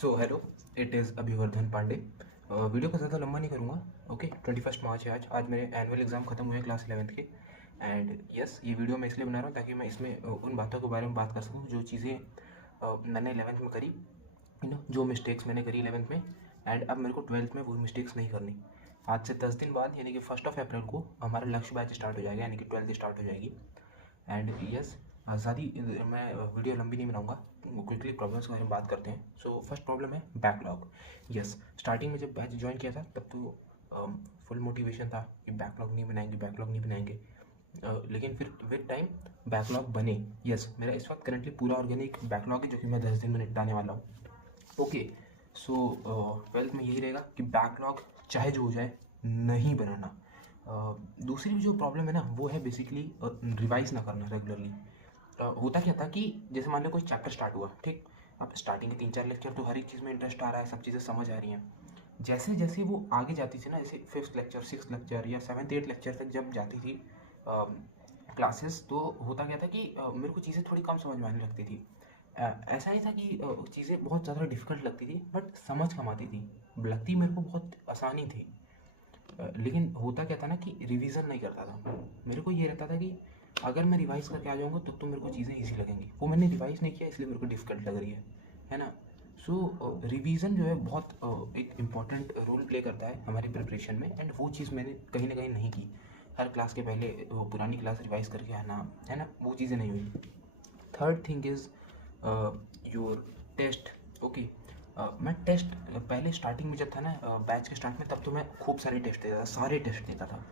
So hello, it is Abhivardhan Pandey. Video को ज़्यादा लंबा नहीं करूँगा। ओके, 21 मार्च है आज मेरे एनुअल एग्ज़ाम खत्म हुए हैं क्लास 11th के। एंड यस, ये वीडियो मैं इसलिए बना रहा हूँ ताकि मैं इसमें उन बातों के बारे में बात कर सकूँ जो चीज़ें मैंने 11th में करी, जो मिस्टेक्स मैंने करी 11th में। एंड अब मेरे को 12th में वो मिस्टेक्स नहीं करनी। आज से 10 दिन बाद यानी कि 1 अप्रैल को हमारा लक्ष्य बैच स्टार्ट हो जाएगा, यानी कि 12th स्टार्ट हो जाएगी। एंड यस, ज़्यादा मैं वीडियो लंबी नहीं बनाऊंगा, क्विकली प्रॉब्लम्स के बारे में बात करते हैं। सो फर्स्ट प्रॉब्लम है बैकलॉग। यस, स्टार्टिंग में जब बैच ज्वाइन किया था तब तो फुल मोटिवेशन था कि बैकलॉग नहीं बनाएंगे, बैकलॉग नहीं बनाएंगे। लेकिन फिर विद टाइम बैकलॉग बने। यस, मेरा इस वक्त करंटली पूरा ऑर्गेनिक बैकलॉग है जो कि मैं 10 दिन में निपटाने वाला हूँ। ओके, सो 12th में यही रहेगा कि बैकलॉग चाहे जो हो जाए नहीं बनाना। दूसरी जो प्रॉब्लम है ना वो है बेसिकली रिवाइज ना करना रेगुलरली। होता क्या था कि जैसे मान लो कोई चैप्टर स्टार्ट हुआ, ठीक, अब स्टार्टिंग के 3-4 लेक्चर तो हर एक चीज़ में इंटरेस्ट आ रहा है, सब चीज़ें समझ आ रही हैं। जैसे जैसे वो आगे जाती थी ना, जैसे 5th लेक्चर, 6th लेक्चर या 7th 8th लेक्चर तक जब जाती थी क्लासेस, तो होता क्या था कि मेरे को चीज़ें थोड़ी कम समझ में आने लगती थी। ऐसा नहीं था कि चीज़ें बहुत ज़्यादा डिफ़िकल्ट लगती थी, बट समझ कम आती थी, लगती मेरे को बहुत आसानी थी। लेकिन होता क्या था ना कि रिवीजन नहीं करता था। मेरे को ये रहता था कि अगर मैं रिवाइज करके आ जाऊँगा तो मेरे को चीज़ें ईजी लगेंगी। वो मैंने रिवाइज नहीं किया इसलिए मेरे को डिफ़िकल्ट लग रही है ना। सो रिवीजन जो है बहुत एक इम्पॉर्टेंट रोल प्ले करता है हमारी प्रिपरेशन में। एंड वो चीज़ मैंने कहीं ना कहीं नहीं की। हर क्लास के पहले वो पुरानी क्लास रिवाइज करके आना, है ना, वो चीज़ें नहीं हुई। Third thing is your test. Okay, मैं टेस्ट पहले स्टार्टिंग में जब था ना बैच के स्टार्ट में, तब तो मैं खूब सारे टेस्ट देता था, सारे टेस्ट देता था।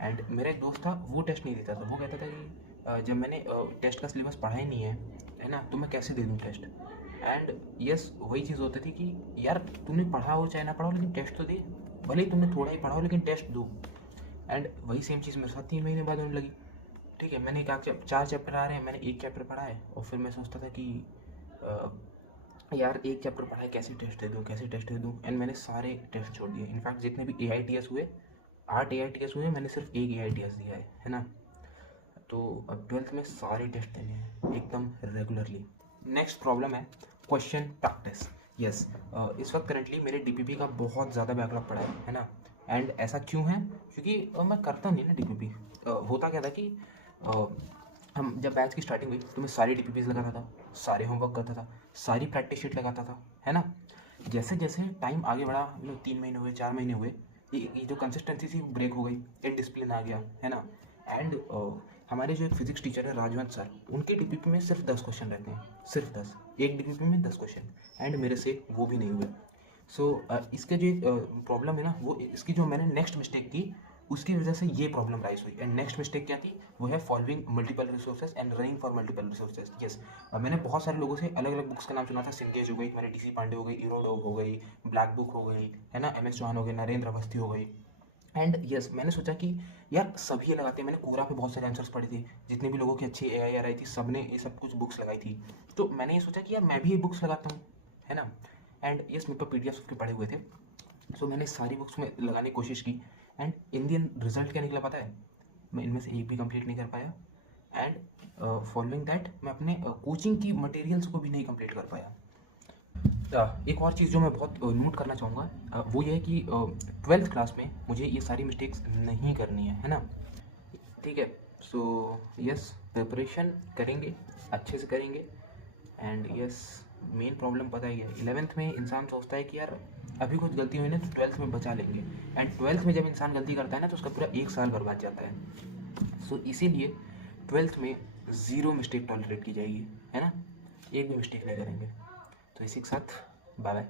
एंड मेरा एक दोस्त था, वो टेस्ट नहीं देता था। वो कहता था कि जब मैंने टेस्ट का सिलेबस पढ़ा ही नहीं है ना, तो मैं कैसे दे दूँ टेस्ट। एंड यस, वही चीज़ होती थी कि यार तूने पढ़ा हो चाहे ना पढ़ा हो लेकिन टेस्ट तो दे, भले ही तुमने थोड़ा ही पढ़ा हो लेकिन टेस्ट दो। एंड वही सेम चीज़ मेरे साथ 3 महीने बाद होने लगी। ठीक है, मैंने 4 चैप्टर आ रहे हैं, मैंने एक चैप्टर पढ़ा है और फिर मैं सोचता था कि यार एक चैप्टर पढ़ा है, कैसे टेस्ट दे दूँ, कैसे टेस्ट दे दूँ। एंड मैंने सारे टेस्ट छोड़ दिए। इनफैक्ट जितने भी AITS हुए, 8 AITS हुए, मैंने सिर्फ एक AITS दिया है ना। तो अब 12th में सारे टेस्ट देने हैं एकदम रेगुलरली। नेक्स्ट प्रॉब्लम है क्वेश्चन प्रैक्टिस। यस, इस वक्त करेंटली मेरे DPP का बहुत ज़्यादा बैकलॉग पड़ा है ना। एंड ऐसा क्यों है? क्योंकि मैं करता नहीं ना DPP। होता क्या था कि हम जब बैच की स्टार्टिंग हुई तो मैं सारी DPPs लगाता था, सारे होमवर्क करता था, सारी प्रैक्टिस शीट लगाता था, है ना। जैसे जैसे टाइम आगे बढ़ा, 3 महीने हुए, 4 महीने हुए, ये जो कंसिस्टेंसी थी वो ब्रेक हो गई, इनडिसिप्लिन आ गया, है ना। एंड हमारे जो एक फिजिक्स टीचर है राजवंत सर, उनके DPP में सिर्फ 10 क्वेश्चन रहते हैं, सिर्फ 10, एक DPP में 10 क्वेश्चन। एंड मेरे से वो भी नहीं हुए। सो इसके जो प्रॉब्लम है ना, वो इसकी जो मैंने नेक्स्ट मिस्टेक की उसकी वजह से ये प्रॉब्लम राइज हुई। एंड नेक्स्ट मिस्टेक क्या थी? वो है following multiple resources and running for multiple resources. Yes, मैंने बहुत सारे लोगों से अलग अलग बुक्स का नाम सुना था। सिंगेज हो गई, मैंने DC पांडे हो गई, इरोडोव हो गई, ब्लैक बुक हो गई, है ना, MS चौहान हो गई, नरेंद्र अवस्थी हो गई। एंड यस, मैंने सोचा कि यार सभी ये लगाते हैं। मैंने कोरा पे बहुत सारे आंसर्स पढ़े थे, जितने भी लोगों की अच्छी AIR आई थी सब ने ये सब कुछ बुक्स लगाई थी। तो मैंने ये सोचा कि यार मैं भी ये बुक्स लगाता हूँ, है ना। एंड यस, मेरे पर PDFs उसके पढ़े हुए थे। सो मैंने सारी बुक्स में लगाने की कोशिश की। And in the and result क्या निकला पता है? मैं इनमें से एक भी कंप्लीट नहीं कर पाया। एंड फॉलोइंग दैट मैं अपने कोचिंग की मटेरियल्स को भी नहीं कंप्लीट कर पाया। एक और चीज़ जो मैं बहुत नोट करना चाहूँगा वो ये है कि 12th क्लास में मुझे ये सारी मिस्टेक्स नहीं करनी है ना। ठीक है, सो यस, प्रिपरेशन करेंगे, अच्छे से करेंगे। एंड यस, मेन प्रॉब्लम पता ही है, 11th में इंसान सोचता है कि यार अभी कुछ गलती हुई ना तो 12th में बचा लेंगे। एंड 12th में जब इंसान गलती करता है ना तो उसका पूरा 1 साल बर्बाद जाता है। सो इसीलिए 12th में ज़ीरो मिस्टेक टॉलरेट की जाएगी, है ना, एक भी मिस्टेक नहीं करेंगे। तो इसी के साथ बाय बाय।